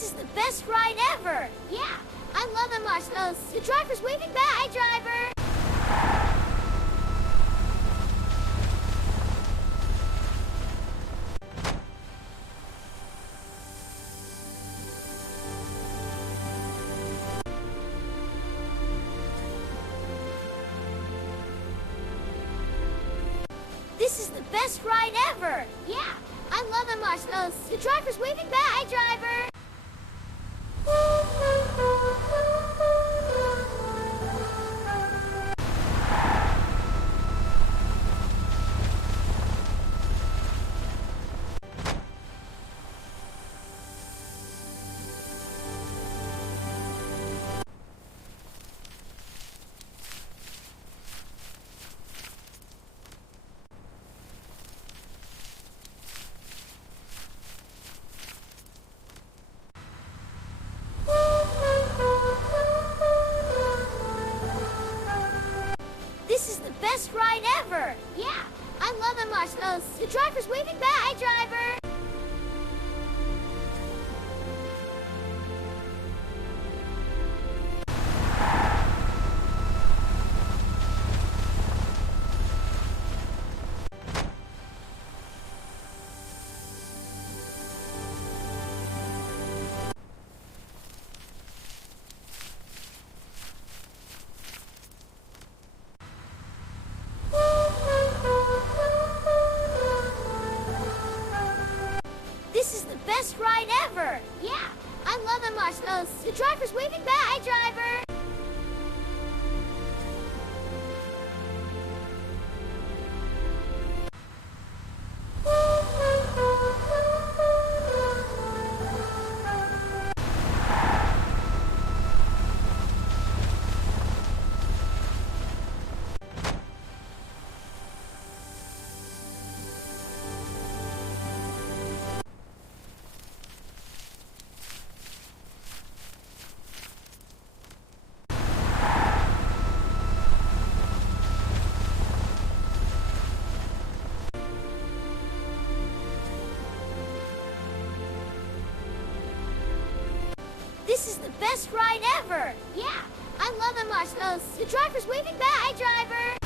This is the best ride ever! Yeah, I love the marshmallows. The driver's waving back. Hi, driver! This is the best ride ever! Yeah, I love the marshmallows. The driver's waving back. Hi, driver! This is the best ride ever! Yeah, I love the marshmallows. The driver's waving back. Hi, driver! This is the best ride ever! Yeah, I love the marshmallows. The driver's waving back. Hi, driver! This is the best ride ever! Yeah, I love the marshmallows. The driver's waving back. Hi, driver!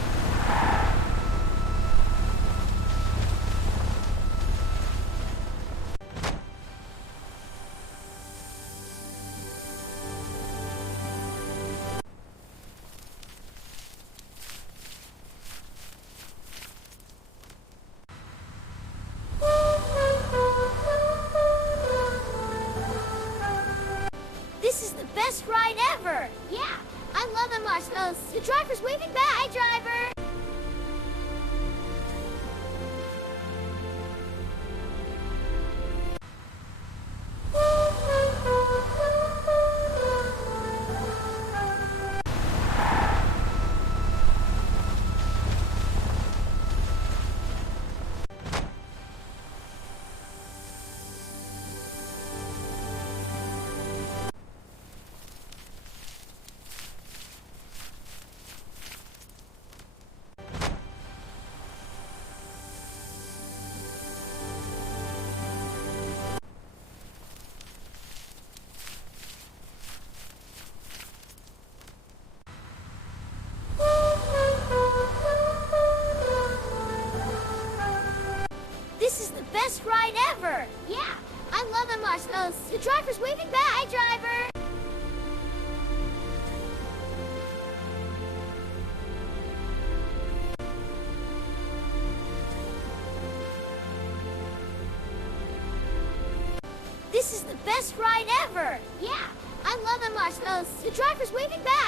This is the best ride ever! Yeah, I love the marshmallows. The driver's waving back. Hi, driver! This is the best ride ever! Yeah, I love the marshmallows. The driver's waving back. Hi, driver! This is the best ride ever! Yeah, I love the marshmallows. The driver's waving back.